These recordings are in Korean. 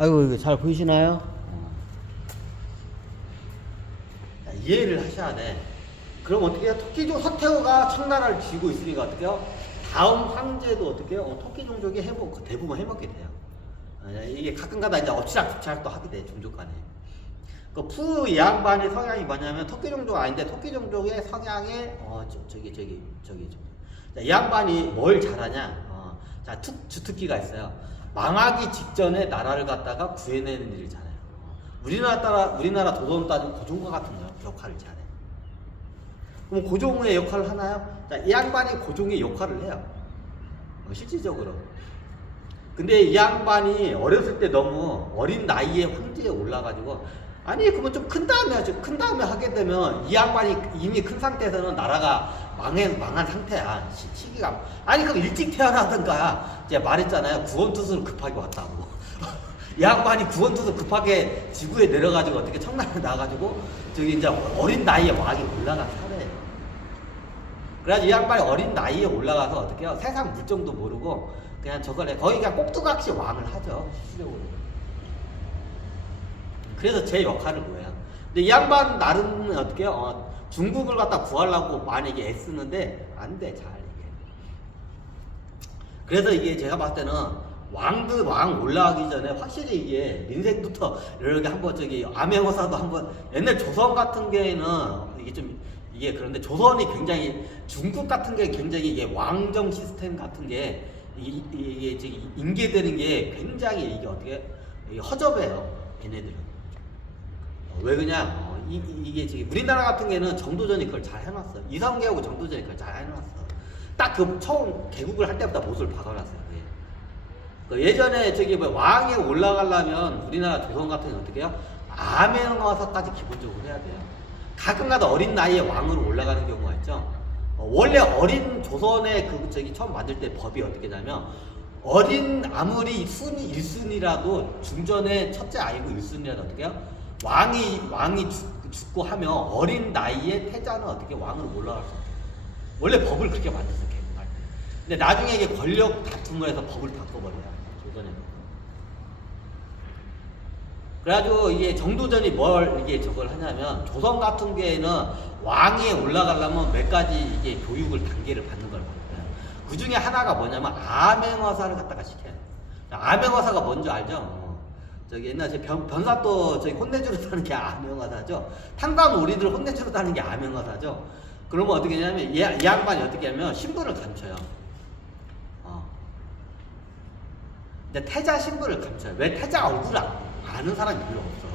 아이고, 이거 잘 보이시나요? 자, 이해를 하셔야 돼. 그럼 어떻게 해요? 토끼족 서태후가 청나라를 쥐고 있으니까 어떻게 해요? 다음 황제도 어떻게 해요? 토끼 종족이 대부분 해먹게 돼요. 이게 가끔가다 이제 엎치락뒤치락 또 하게 돼, 종족 간에. 그 푸 양반의 성향이 뭐냐면 토끼 종족 아닌데 토끼 종족의 성향에 자, 이 양반이 뭘 잘하냐? 자, 주특기가 있어요. 망하기 직전에 나라를 갖다가 구해내는 일을 잘해요. 우리나라 도돈 따지면 고종과 같은 역할을 잘해. 그럼 고종의 역할을 하나요? 자, 이 양반이 고종의 역할을 해요. 실질적으로. 근데 이 양반이 어렸을 때 너무 어린 나이에 황제에 올라가지고 아니 그러면 좀 큰 다음에 하죠. 큰 다음에 하게 되면 이 양반이 이미 큰 상태에서는 나라가 망한 상태야. 시기가 아니 그럼 일찍 태어나든가 제가 말했잖아요. 구원투수를 급하게 왔다고. 이 양반이 구원투수 급하게 지구에 내려가지고 어떻게 청나라에 나가지고 저기 이제 어린 나이에 왕이 올라간 사례예요. 그래가지고 이 양반이 어린 나이에 올라가서 어떻게 해요? 세상 물정도 모르고 그냥 저걸 해. 거의 그냥 꼭두각시 왕을 하죠. 실질적으로. 그래서 제 역할을 뭐예요? 근데 이 양반 나름 어떻게 해요? 중국을 갖다 구하려고 만약에 애쓰는데 안 돼, 잘 이게. 그래서 이게 제가 봤을 때는 왕 올라가기 전에 확실히 이게 민생부터 이렇게 한번 저기 암행어사도 한번 옛날 조선 같은 경우에는 이게 좀 이게 그런데 조선이 굉장히 중국 같은 게 굉장히 이게 왕정 시스템 같은 게 이게 저기 인계되는 게 굉장히 이게 어떻게 허접해요, 얘네들은. 왜 그냥 이게 지금 우리나라 같은 경우에는 정도전이 그걸 잘 해놨어. 이성계하고 정도전이 그걸 잘 해놨어. 딱 그 처음 개국을 할 때부터 못을 박아놨어요. 그 예전에 저기 뭐 왕에 올라가려면 우리나라 조선 같은 경우는 어떻게 해요? 암행어사까지 기본적으로 해야 돼요. 가끔가다 어린 나이에 왕으로 올라가는 경우가 있죠. 원래 어린 조선의 그 저기 처음 만들 때 법이 어떻게 되냐면 아무리 순위 1순위라도 중전의 첫째 아이고 1순위라도 어떻게 해요? 왕이 죽고 하면 어린 나이에 태자는 어떻게 왕으로 올라갈 수 없어요. 원래 법을 그렇게 만들었어요. 개국할 때. 근데 나중에 이게 권력 다툼을 해서 법을 바꿔버려요. 조선에는. 그래가지고 이게 정도전이 뭘 이게 저걸 하냐면 조선 같은 경우에는 왕에 올라가려면 몇 가지 이게 교육을 단계를 받는 걸 받아요. 그 중에 하나가 뭐냐면 암행어사를 갖다가 시켜야 돼요. 암행어사가 뭔지 알죠? 저기 옛날 제 변사또 저기 혼내주러 다는 게 암행어사죠. 탕감 우리들 혼내주러 다는 게 암행어사죠. 그러면 어떻게 하냐면 이 양반이 어떻게 하면 신분을 감춰요. 근데 태자 신분을 감춰요. 왜 태자 얼굴을 아는 사람이 별로 없어.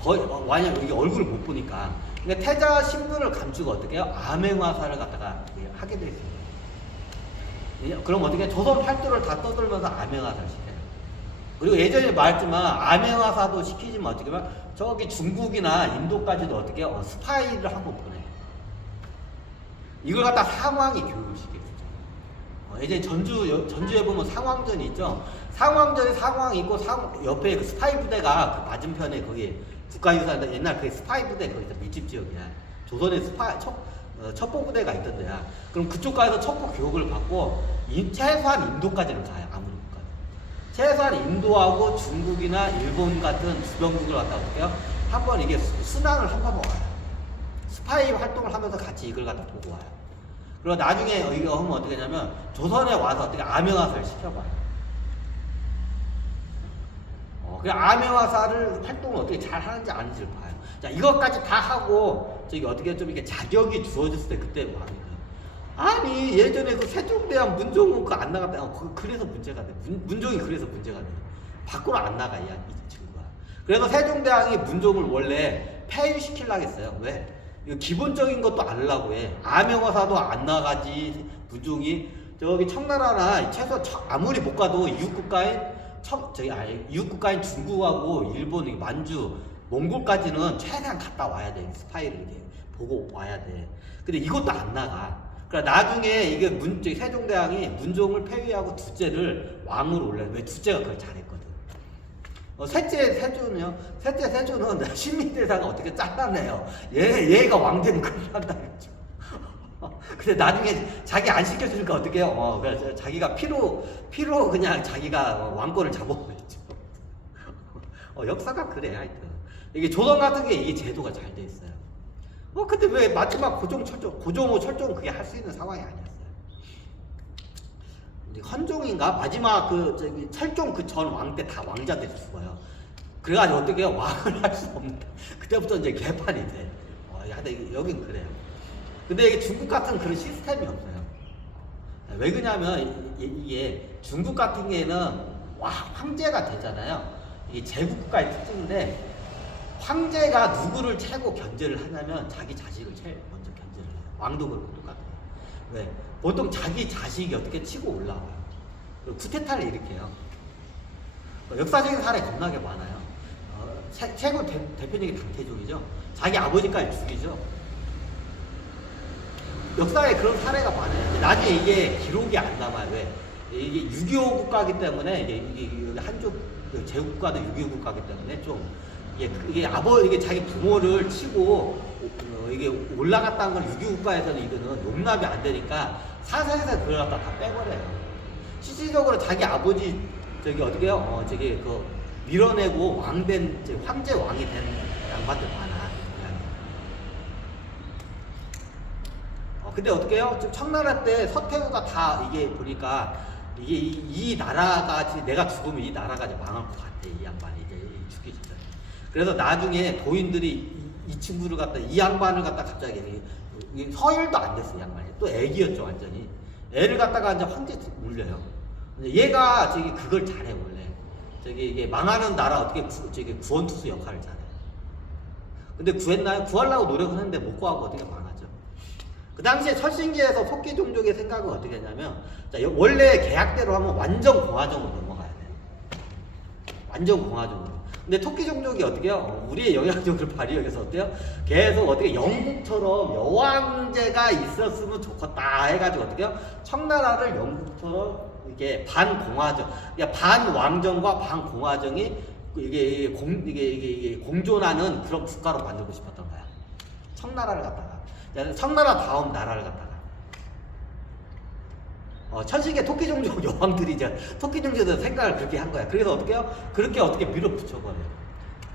거의 왜냐면 이게 얼굴을 못 보니까. 그러니까 태자 신분을 감추고 어떻게 해요? 암행어사를 갖다가 하게 돼 있어요. 그럼 어떻게 해요? 조선 팔도를 다 떠들면서 암행어사를 시켜요. 그리고 예전에 말했지만 암행어사도 시키지만 어떻게 보면 저기 중국이나 인도까지도 어떻게 해요? 스파이를 한번 보내요. 이걸 갖다 상황이 교육을 시켜요. 예전에 전주에 보면 상황전이 있죠. 상황전에 상황이 있고 옆에 그 스파이 부대가 그 맞은편에 거기 국가유산 옛날 그 스파이 부대 거기서 밀집 지역이야. 조선의 첩보 부대가 있던 데야. 그럼 그쪽 가서 첩보 교육을 받고 최소한 인도까지는 가요. 아무리 못 가도. 최소한 인도하고 중국이나 일본 같은 주변국을 갖다 어떻게 해요? 한번 이게 순항을 한번 와요. 스파이 활동을 하면서 같이 이걸 갖다 보고 와요. 그리고 나중에 이거 하면 어떻게 하냐면 조선에 와서 어떻게 암행어사를 시켜봐요. 그 암행어사를 활동을 어떻게 잘 하는지 아닌지를 봐요. 자, 이것까지 다 하고 저기 어떻게 좀 이렇게 자격이 주어졌을 때 그때 왕이에요. 아니 예전에 그 세종대왕 문종은 그거 안 나갔다. 그래서 문제가 돼. 문종이 그래서 문제가 돼. 밖으로 안 나가 이 친구가. 그래서 세종대왕이 문종을 원래 폐위시키려고 했어요. 왜? 기본적인 것도 안 하려고 해. 암행어사도 안 나가지. 문종이 저기 청나라나 최소 아무리 못 가도 이웃국가인 중국하고 일본, 만주, 몽골까지는 최대한 갔다 와야 돼. 스파이를 이렇게 보고 와야 돼. 근데 이것도 안 나가. 그러니까 나중에 이게 세종대왕이 문종을 폐위하고 둘째를 왕으로 올려요. 왜? 둘째가 그걸 잘했거든. 셋째 세조는 신민대사가 어떻게 잘라내요. 얘가 왕 되면 큰일 난다 그랬죠. 근데 나중에 자기 안 시켜주니까 어떻게 해요? 그래서 자기가 피로 그냥 자기가 왕권을 잡아버렸죠. 역사가 그래 하여튼. 이게 조선 같은 게 이게 제도가 잘 돼 있어요. 근데 왜 마지막 고종호 철종 그게 할 수 있는 상황이 아니었어요. 헌종인가 마지막 철종 그 전 왕 때 다 왕자들이 죽어요. 그래가지고 어떻게 왕을 할 수 없는 그때부터 이제 개판이 돼. 하여튼 여긴 그래요. 근데 이게 중국 같은 그런 시스템이 없어요. 왜 그러냐면 이게 중국 같은 경우에는 황제가 되잖아요. 이게 제국국가의 특징인데 황제가 누구를 최고 견제를 하냐면 자기 자식을 제일 먼저 견제를 해요. 왕도 그렇고 똑같아요. 왜? 보통 자기 자식이 어떻게 치고 올라와요. 쿠데타를 일으켜요. 역사적인 사례 겁나게 많아요. 최고 대표적인 당태종이죠. 자기 아버지까지 죽이죠. 역사에 그런 사례가 많아요. 나중에 이게 기록이 안 남아요. 왜? 이게 6.25 국가이기 때문에 이게 한쪽 제국국가도 6.25 국가이기 때문에 좀 이게 자기 부모를 치고 이게 올라갔다는 걸 6.25 국가에서는 이거는 용납이 안 되니까 사사에서 그걸 갖다 다 빼버려요. 실질적으로 자기 아버지 어떻게요? 밀어내고 황제 왕이 된 양반들 많아. 근데 어떻게요? 지금 청나라 때 서태후가 다 이게 보니까 이 나라가 내가 죽으면 이 나라가 이제 망할 것 같아. 이 양반이 이제 죽이죠. 그래서 나중에 도인들이 이 친구를 이 양반을 갑자기 서열도 안 됐어. 이 양반이 또 애기였죠 완전히. 애를 갖다가 이제 황제 물려요. 얘가 그걸 잘해 원래. 이게 망하는 나라 어떻게 구원투수 역할을 잘해. 근데 구했나요? 구하려고 노력을 했는데 못 구하고 어떻게 망하죠. 그 당시에 설신기에서 토끼 종족의 생각은 어떻게 했냐면 원래 계약대로 하면 완전 공화정으로 넘어가야 돼요. 완전 공화정으로. 근데 토끼 종족이 어떻게요? 우리의 영향력을 발휘해서 어때요? 계속 어떻게 영국처럼 여왕제가 있었으면 좋겠다 해가지고 어떻게요? 청나라를 영국처럼 이게 반공화정, 그러니까 반왕정과 반공화정이 이게 공존하는 그런 국가로 만들고 싶었던 거야. 청나라를 갖다가. 청나라 다음 나라를 갖다가. 천식의 토끼 종족 여왕들이 토끼 종족들 생각을 그렇게 한 거야. 그래서 어떻게 밀어붙여버려요.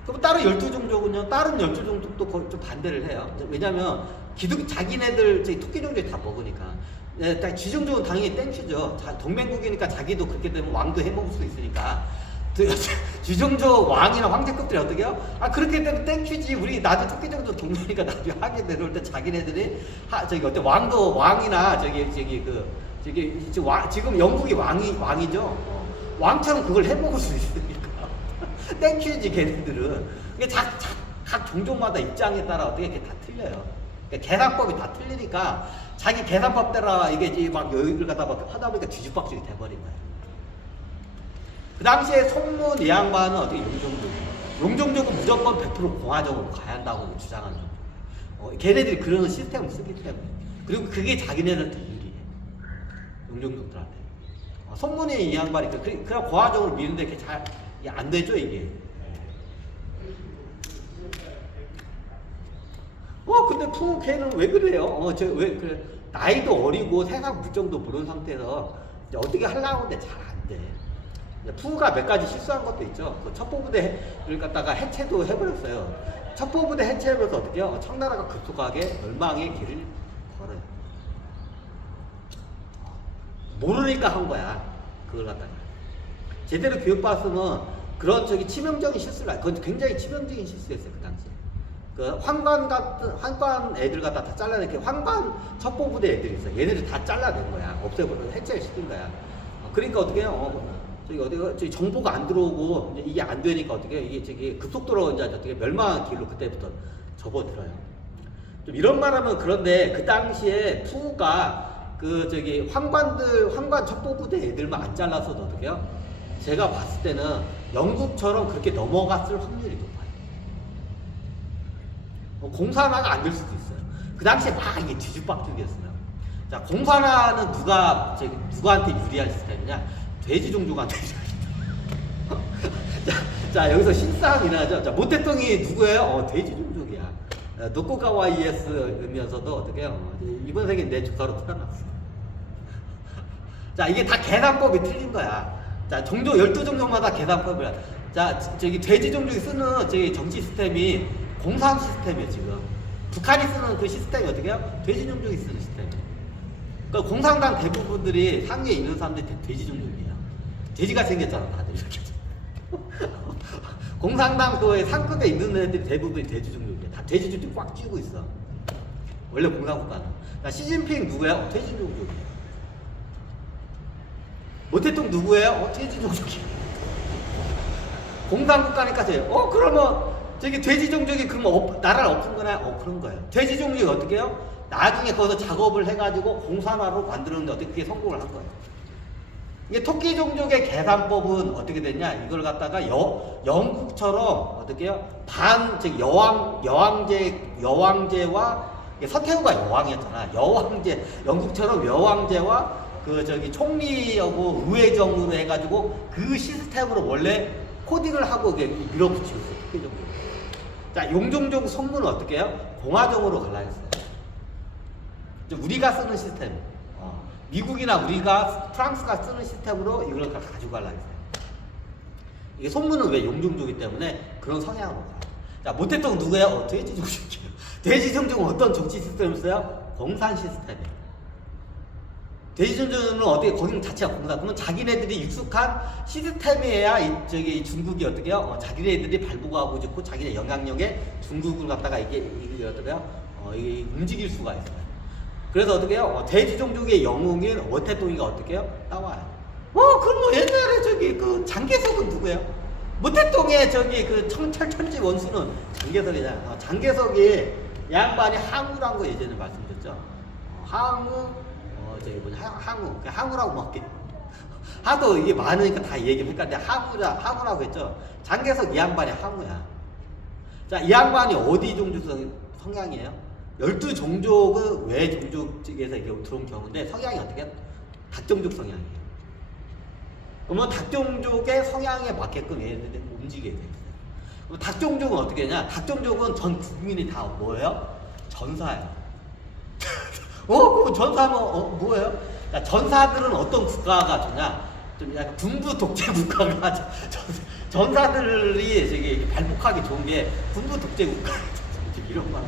그럼 다른 12종족은요, 다른 12종족도 좀 반대를 해요. 왜냐면, 자기네들, 토끼 종족이 다 먹으니까. 쥐종족은 당연히 땡큐죠. 동맹국이니까 자기도 그렇게 되면 왕도 해먹을 수 있으니까. 쥐종족 왕이나 황제급들이 어떻게 해요? 그렇게 되면 땡큐지. 나도 토끼종족 동맹이니까 나도 하게 되는 때 자기네들이, 왕이나 지금 영국이 왕이죠. 왕처럼 그걸 해먹을 수 있으니까. 땡큐지, 걔네들은. 이게 각 종족마다 입장에 따라 어떻게 이렇게 다 틀려요. 그러니까 계산법이 다 틀리니까 자기 계산법대로 이게 막 여유를 갖다 하다 보니까 뒤죽박죽이 돼버린 거예요. 그 당시에 송문 이 양반은 어떻게 용종족은 무조건 100% 공화정으로 가야 한다고 주장하는 종족. 걔네들이 그런 시스템을 쓰기 때문에. 그리고 그게 자기네들한테 유리해. 용종족들한테. 송문이 이 양반이 그냥 공화정으로 미는데 이게 잘 안 되죠 이게. 근데 걔는 왜 그래요? 왜 그래? 나이도 어리고 세상 물정도 모르는 상태에서 어떻게 하려고 하는데 잘 안 돼. 푸가 몇 가지 실수한 것도 있죠. 첩보부대를 갖다가 해체도 해버렸어요. 첩보부대 해체하면서 어떻게요? 청나라가 급속하게 멸망의 길을 걸어요. 모르니까 한 거야. 그걸 갖다가. 제대로 교육받았으면 그런 치명적인 실수를, 그건 굉장히 치명적인 실수였어요. 그 당시에. 황관 애들 갖다 다 잘라내게 황관 첩보부대 애들이 있어요. 얘네들 다 잘라낸 거야. 없애버려. 해체를 시킨 거야. 그러니까 어떻게 해요? 정보가 안 들어오고 이게 안 되니까 어떻게 해요? 이게 급속도로 이제 어떻게 멸망한 길로 그때부터 접어들어요. 좀 이런 말하면 그런데 그 당시에 푸가 황관 첩보부대 애들만 안 잘라서도 어떻게 해요? 제가 봤을 때는 영국처럼 그렇게 넘어갔을 확률이 높아요. 공산화가 안 될 수도 있어요. 그 당시에 막 이게 뒤죽박죽이었어요. 자, 공산화는 누구한테 유리한 시스템이냐? 돼지 종족한테 자, 여기서 신싸움이 나죠. 자, 모태똥이 누구예요? 돼지 종족이야. 노코가와 이에스면서도 어떻게 해요? 이번 생에 내 조카로 태어났어. 자, 이게 다 계산법이 틀린 거야. 자, 12종족마다 계산법이야. 자, 저기 돼지 종족이 쓰는 저기 정치 시스템이 공산 시스템이에요, 지금. 북한이 쓰는 그 시스템이 어떻게 해요? 돼지 종족이 쓰는 시스템이에요. 그러니까 공산당 대부분들이 상위에 있는 사람들이 돼지 종족이에요. 돼지가 생겼잖아, 다들 이렇게. 공산당 그 상급에 있는 애들이 대부분이 돼지 종족이에요. 다 돼지 종족이 꽉 쥐고 있어. 원래 공산국가는. 그러니까 시진핑 누구예요? 돼지 종족이에요. 모태통 누구예요? 돼지 종족이에요. 공산국가니까 그러면 저기 돼지 종족이 그러면 나라를 엎은 거나 그런 거예요. 돼지 종족이 어떻게 해요? 나중에 거기서 작업을 해가지고 공산화로 만드는데 어떻게 그게 성공을 한 거예요. 이게 토끼 종족의 계산법은 어떻게 됐냐? 이걸 갖다가 영국처럼 어떻게 해요? 즉 여왕제와 서태후가 여왕이었잖아. 영국처럼 여왕제와 그 저기 총리하고 의회정으로 해가지고 그 시스템으로 원래 코딩을 하고 이게 밀어붙이고 있어요. 토끼 종족. 자, 용종족 선문은 어떻게 해요? 공화정으로 갈라졌어요. 우리가 쓰는 시스템. 미국이나 프랑스가 쓰는 시스템으로 이걸 가지고 가려고 했어요. 이게 손문은 왜 용종족이기 때문에 그런 성향으로 가요. 자, 모태통 누구예요? 돼지 종족이에요. 돼지 종족은 어떤 정치 시스템을 써요? 공산 시스템이에요. 돼지 종족은 어떻게, 거기는 자체가 공산. 그러면 자기네들이 익숙한 시스템이어야 저기 중국이 어떻게 해요? 자기네들이 발돋하고 있고 자기네 영향력에 중국을 갖다가 이게 어떻게 해요? 이게 움직일 수가 있어요. 그래서 어떻게 해요? 돼지 종족의 영웅인 모태통이가 어떻게 해요? 나와요. 그럼 뭐 옛날에 저기 그 장개석은 누구예요? 모태통의 저기 그 천지 원수는 장개석이잖아요. 장개석이 양반이 항우란 거 예전에 말씀드렸죠. 항우, 저기 항우. 항우라고 막 하도 이게 많으니까 다 얘기 헷갈려. 항우라고 했죠. 장개석 이 양반이 항우야. 자, 이 양반이 어디 종족 성향이에요? 12종족은 외 종족 쪽에서 이게 들어온 경우인데 성향이 어떻게? 닭종족 성향이에요. 그러면 닭종족의 성향에 맞게끔 얘네들이 움직이게 돼요. 그럼 닭종족은 어떻게 하냐? 닭종족은 전 국민이 다 뭐예요? 전사예요. 그럼 전사는 뭐예요? 자, 전사들은 어떤 국가가 좋냐? 좀 약간 군부 독재 국가가 전사들이 저기 발복하기 좋은 게 군부 독재 국가 이런 말.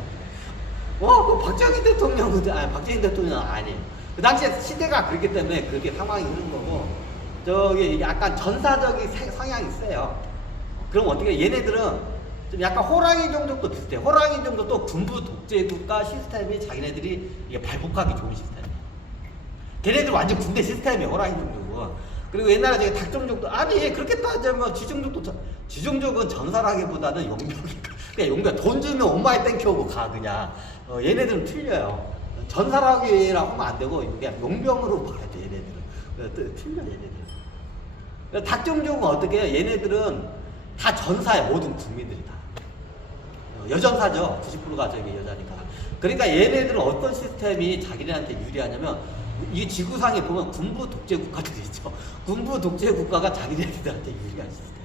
그 박정희 대통령은 아니에요. 그 당시에 시대가 그렇기 때문에 그렇게 상황이 흐른 거고, 저기 약간 전사적인 성향이 세요. 그럼 어떻게, 얘네들은 좀 약간 호랑이 종족도 비슷해요. 호랑이 종족도 군부 독재 국가 시스템이 자기네들이 이게 발복하기 좋은 시스템이에요. 걔네들 완전 군대 시스템이에요, 호랑이 종족은. 그리고 옛날에 저기 닭종족도, 아니, 그렇게 따지면 쥐종족은 전사라기보다는 용병이니까. 그냥 용병, 돈 주면 엄마에 땡겨오고 가, 그냥. 얘네들은 틀려요. 전사라기라고 하면 안 되고, 그냥 용병으로 봐야 돼, 얘네들은. 틀려, 얘네들은. 닭종족은 어떻게 해요? 얘네들은 다 전사예요, 모든 국민들이 다. 여전사죠. 90%가 저기 여자니까. 그러니까 얘네들은 어떤 시스템이 자기네한테 유리하냐면, 이 지구상에 보면 군부 독재 국가들이 있죠. 군부 독재 국가가 자기네들한테 유리한 시스템.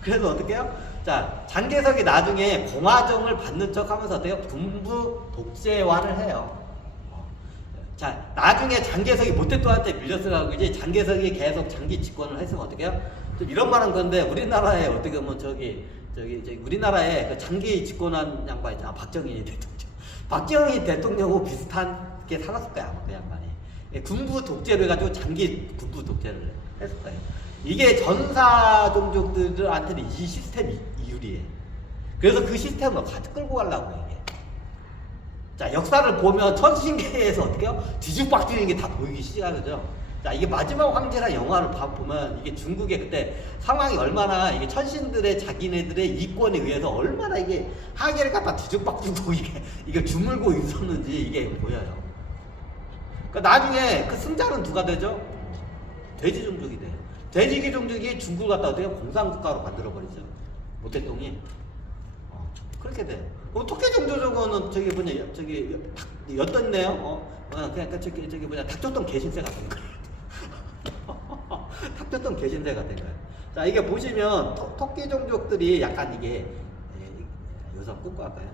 그래서 어떻게 해요? 자, 장개석이 나중에 공화정을 받는 척 하면서 어때요? 군부 독재화를 해요. 자, 나중에 장개석이 모태통한테 밀렸으라고 이제 장개석이 계속 장기 집권을 했으면 어떻게 해요? 좀 이런 말은 건데, 우리나라에 어떻게 보면 저기 우리나라에 그 장기 집권한 양반 있잖아. 박정희 대통령. 박정희 대통령하고 비슷한 게 살았을 거야, 아마 그 양반이. 군부 독재를 해가지고 장기 군부 독재를 했을 거예요. 이게 전사 종족들한테는 이 시스템이 유리해. 그래서 그 시스템으로 같이 끌고 가려고 이게. 자, 역사를 보면 천신계에서 어떻게 해요? 뒤죽박죽인 게 다 보이기 시작하죠. 자, 이게 마지막 황제라는 영화를 보면 이게 중국의 그때 상황이 얼마나 이게 천신들의 자기네들의 이권에 의해서 얼마나 이게 하계를 갖다 뒤죽박죽고 이게 주물고 있었는지 이게 보여요. 그러니까 나중에 그 승자는 누가 되죠? 돼지 종족이 돼요. 돼지 종족이 중국을 갖다 어떻게 공산국가로 만들어버리죠. 모태통이. 그렇게 돼요. 그럼 토끼 종족은 저기 뭐냐, 저기 엿됐네요. 그냥 저기 뭐냐, 닥쳤던 개신세 같은 거예요. 닥쳤던 개신세 같은 거예요. 자, 이게 보시면 토끼 종족들이 약간 이게 여기서 끊고 할까요?